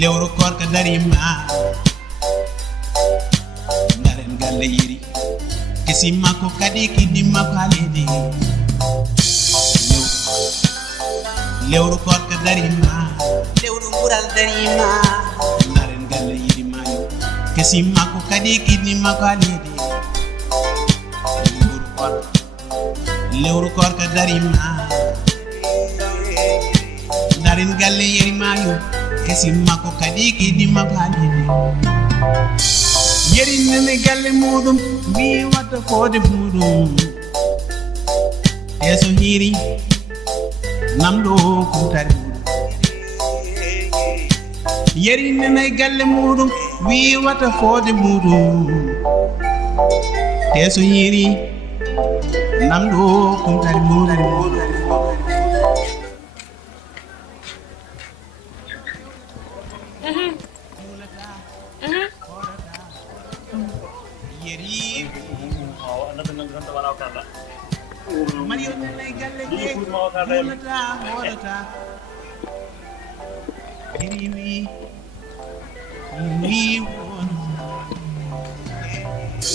lewru korka darima ndaren galle yiri kesi makko kadi kiddi makko halidi lewru korka darima lewru bural darima ndaren galle yiri mayo kesi makko kadi kiddi makko halidi lewru korka darima ndaren galle yiri mayo kesi makko kadi kiddi makko halidi yeri nene galle mudum mi watta fode mudum eso hiri namdo kumtari mudum yeri nene galle mudum mi watta fode mudum eso hiri namdo kumtari mudum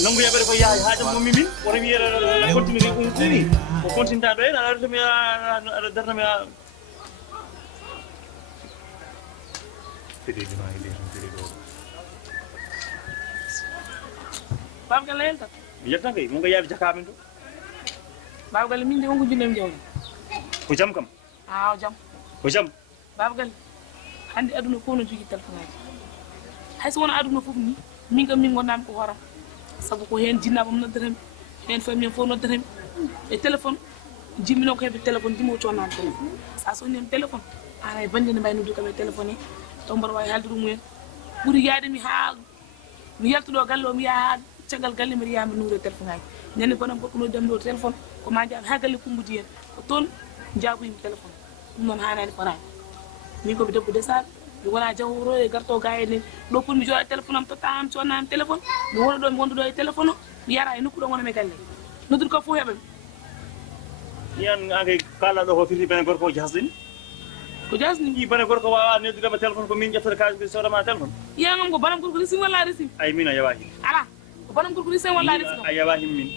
nangu yabere ko yaay haaja mo mimin wona wiere la continue ko tiri ko continue ta do en ala mi ala darna mi fidi dina ile fidi do bam gal len ta yetta kay mo nga yabi jaka min do bab gal min de wongo jundem jawdi ko jam kam jam ko jam bab gal hande aduna ko no jogi telephone hay so wona aduna fof ni min kam min gondam ko horam sabu ko hen jinnabam noddarem hen fami fo noddarem e téléphone jimmino ko hebe téléphone dimo cionan téléphone sa so nem téléphone ana bande ne bay noddu kam e téléphone to mbar way haldu mumen buri yaade mi ha mi yaltudo gallo mi ya ciagal galle mi yama nuuro téléphone ay nene bonam ko no dem do téléphone ko ma jam ha galle kumbudi en ko ton jaabu mi téléphone non hanani fara mi ko bi debbo desal mi wona jawro e garto gaayene do pour mi jola téléphone am to tam cionam téléphone mi wona do mi wondu do e téléphone mi yara e nokku do wona me galle noddur ko fu hebe yan age kala do ho fiti ben gorko jasdin ko jasni ki bane gorko wa neddu dama téléphone ko min jeftere kaas bi soda ma téléphone ya ngam ko banam gorko ni sim wala resim ay mina yawahi ala ko banam gorko ni sim wala resim ay yawahi min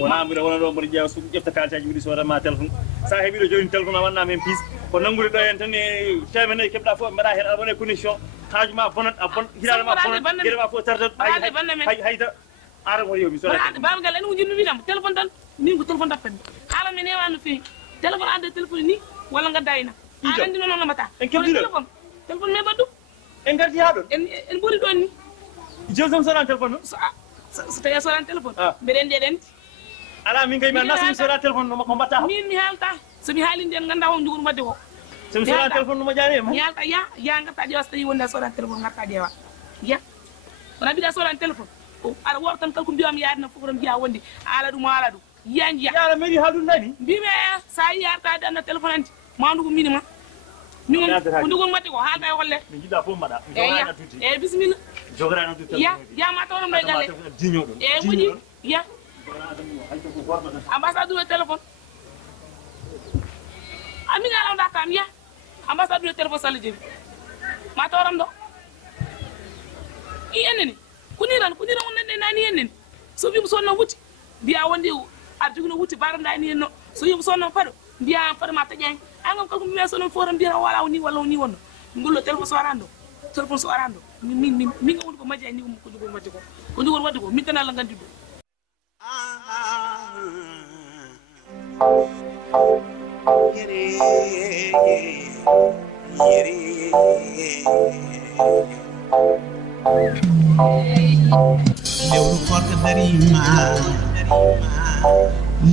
wona amira wona do mari jaw su jefta kaaltaji wudi soda ma téléphone sa hebi do joni téléphone wanna men pis ko nangude do en tan e temene kebda fo meda hen abone connexion haajuma bonat abon hirama bonat hirama fo tardat hay hayda ara ko yomi so bam gal en wujinu winam téléphone tan min ko téléphone tappen hala men hewanu fi téléphone ande téléphone ni wala nga dayna andi non mata en kebdi téléphone me baddu en gardi haadon en buri don ni josam soran téléphone so tawi soran téléphone beden deden ala min kay man nasim soran téléphone no ko mbatta min mi halta so mi halinde en ganda on jugur madde ko so mi soran téléphone no ma jaare ma yalta ya ngata di wasta yi wonda soran téléphone ngata dewa ya wona bida soran téléphone o ala wortan kalko biam yaadna fofuram biya wondi ala dum ala dum yanji ya meri halun nani bime sa yarta danna téléphone anti mandu ko minima min ko ndugol madde ko halta wolle mi jida fo mada jogana tuti e bismillah jogana tuti ya ma tawon do galle dinyo don e wudi ya ambassadeur téléphone ami ngala nda kam ya ambassadeur téléphone salidi ma tawram do i eneni kuniran on nende nani eneni so bi so no wuti biya wondi arjugo wuti baranda ni no so yum so no fado biya fado ma tajang angam ko mi so no forum biya wala ni wonno ngullo téléphone so arando min ngon ko maji ni ko dugo madde ko dugo wadde ko min tan la ngandi do lewru korka darima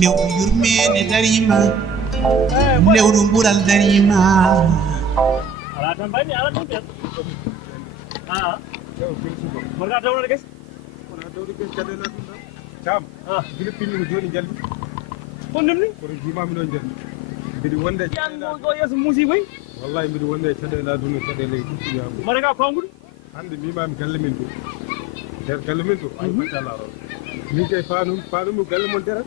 lewru yurmede darima lewru bural darima ala tan bani ala tan marga dawna guys ona dawdi guys cadena tam gila pinni joni jalli kondum ni ko jima mi don jalli bidi wonde yan go yeso musi bay wallahi bidi wonde cadena dunu cadele ya marga fangudu hande mi mami galle min do der galle min do ay machallah ni kay faanu galle mon dara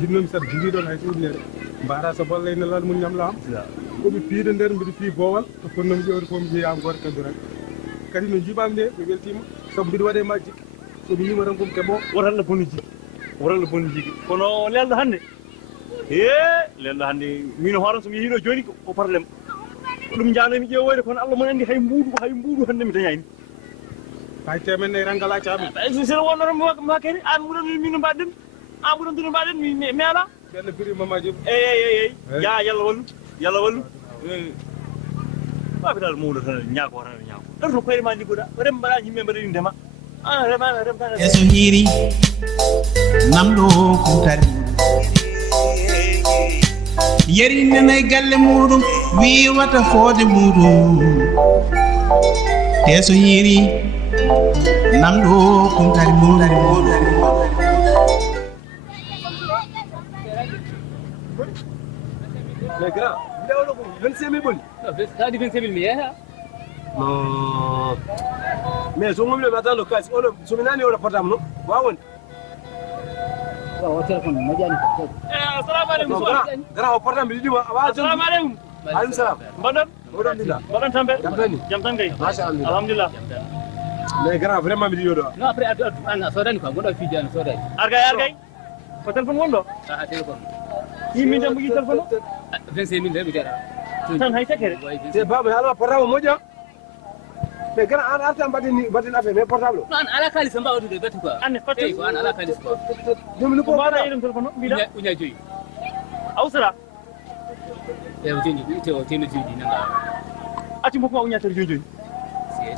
jinnom sat jigi don hay tudnere mbara so bolle ne lal mun ñam la am ko bi piide nder mbi fi bowal to ko nom jori ko mi am gor kaddu rek kadi no jibamde mi weltima sabu mbiɗa waɗe majji somi yima tan kom keɓo wotan la boni jigi kono lelɗo hannde lelɗo hannde min hooran somi yehiɗo joni ko probléme ko ɗum janomi ƴeewoyde kono Allah mon andi hay mbuuɗu hannde mi dañani hay temen nayyi tan ngala caami seno wonnoto ma kadi an ɓuuɗon min mbaɗɗen an ɓuuɗon dino mbaɗen mi ala ɓenne prix mamaji eyyi ya yalla wallu waɓiɗaɗo mawɗo tan ñaako ɗoto koyɗe ma liggoɗa rem mbaɗa yimɓe mbaɗa ɗum ndema rem eso hiiri namɗo kumtari yeri nanay galle muɗum wiwata foode muɗum teso hiiri namɗo kumtari mais grand mbiɗa oɗo ko 25 mille ɓonni kadi 25 mille mi yeeha non mais so gommi mi attano kalis oɗo somi nani oɗo portable no wawonde o téléphone moƴƴani ko assalamu aleykum grand o portable mbiɗa ɗima a wawa assalamu aleykum aleykum salam mbaɗon oɗon ndilla mbaɗon tambe jam tan kay machallah alhamdulillah mais grand vraiment mbiɗa yiyoɗo non après addu an a sodani quoi goɗɗo fiiji an sodani argay ko téléphone wonɗo a téléphone yimmin tan moƴƴi téléphone o 25 mille heɓi teɗa tan hay tekkere te baba alma portable moƴƴa mais grand an arta mbaɗen affaire mais portable o non an ala kalis mbawa wadude batti quoi anne fatte ko an ala kalis quoi jomini ko mbaɗa yiɗum téléphone o mbiɗa uña joyi awsara ewo joyi te o teno joyi nanga acci mbokuma uñatere joni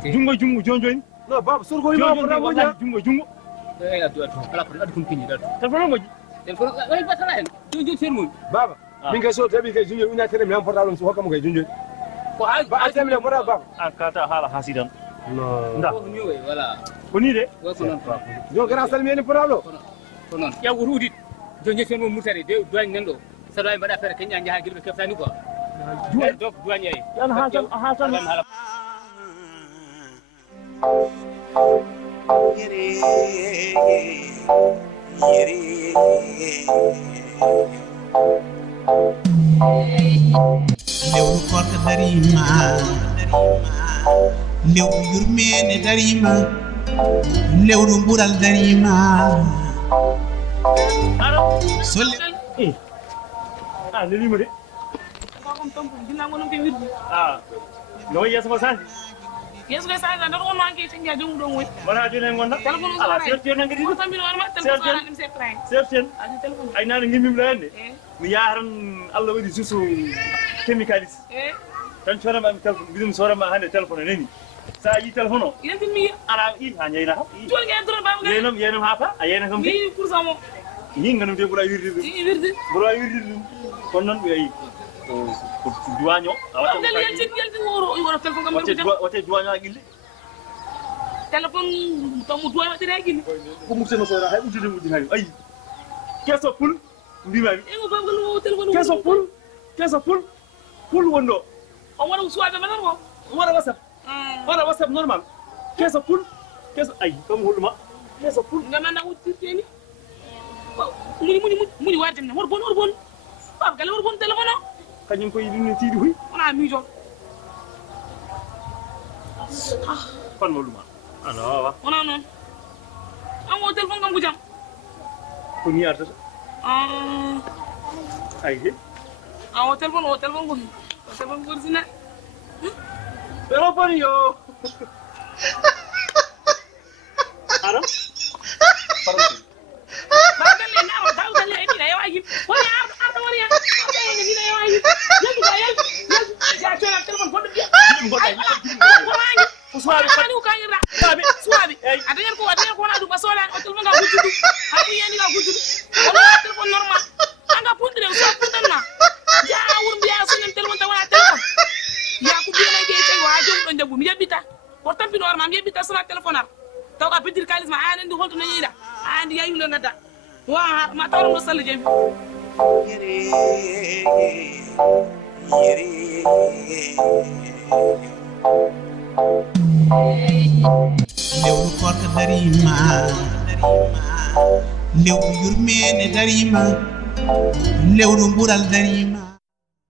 jungo joni non baba sorko yima portable moƴƴa jungo eyi addu ala ko addu kom piñi addu téléphone o moƴƴi téléphone way batala hen joni sermoni baba min kay so tawi kay junjoyi uñatere mi han portable so hokkamo kay junjoyi ko ha ba atemi le portable baba an kata haala haasi tan non nda ko ni way voilà ko ni de ko non jo grand salmini portable o ko non yaw ruudit joni sermo murtade de duwañ nan ɗo saɗa wawi mbaɗa affaire keñƴa jaaha guilɓe keftani quoi donc duwañ eyi yan ha tan lewru korka darima lewru yurmede darima lewru mbural darima so lelima de no wayi yeeso ko santi yeso koye saga ndoto won manque tinga jomum ɗon woni wona joni en gonɗa téléphone o ala serti on engedi tambino warma téléphone ɗum c'est plein serti en adi téléphone ay nane gimmimi henne mi yaha tan Allah waɗi susu chemicalis tan coonama mi téléphone mbidumi sorama hannde téléphone o nani sa yi téléphone o yentinmi ala i ha ñeyna kam joni kay dron baba yeynam ha pa a yeyna kam yi pour ça mo yinganum de ɓuura wirde ɗum wirde ɓuura wirde ɗum kono noon ɓe ayi ko duwaño a watta yalti woro téléphone kam watte duwaño ha qille téléphone tamu duwaño waɗire ha qille ko murseno soda hay uddide hay ayi kesso pul mbimami e ko babgal o téléphone kesso pul wonɗo o waɗa ko suwaɓe matan ko waɗa whatsapp normal kesso pul kesso ayi kam holluma kesso pul ngam anda wuttirteni muni wardemne woto bon babgal woto bon téléphone o kañum ko yiɗi no tiiɗi huy wona miijo fan holluma ana wawa wona noon an o téléphone kam ko jam ko ni artata ayi o téléphone ko sina téléphone yo ara babgalle nawa dawgalle e ɗina yewaji woni arɗo woni hen arɗo ɗina yewaji yaltu ka yaltu ja conan téléphone goɗɗo biya kowangi suwaɓe ko kañirɗa suwaɓe a dañat ko wona ɗum ɓa solani o téléphone ka hujjudu ha ɓuyandi ka hujjudu wona téléphone normal anga puntire so puntanma ja wuro mbiya sonen téléphone taw wona téléphone ya ko mbiyana ke tawi ha jomum ɗon jaggu mi yaɓɓita woto tampino hoorema mi yaɓɓita sona téléphone ar taw ka peddiri kalis ma a andi holto nañiɗa a andi yayulo gadda wa ma tawɗum ɗo salla jeemi lewru korka darima lewru yurmede darima lewru mbural darima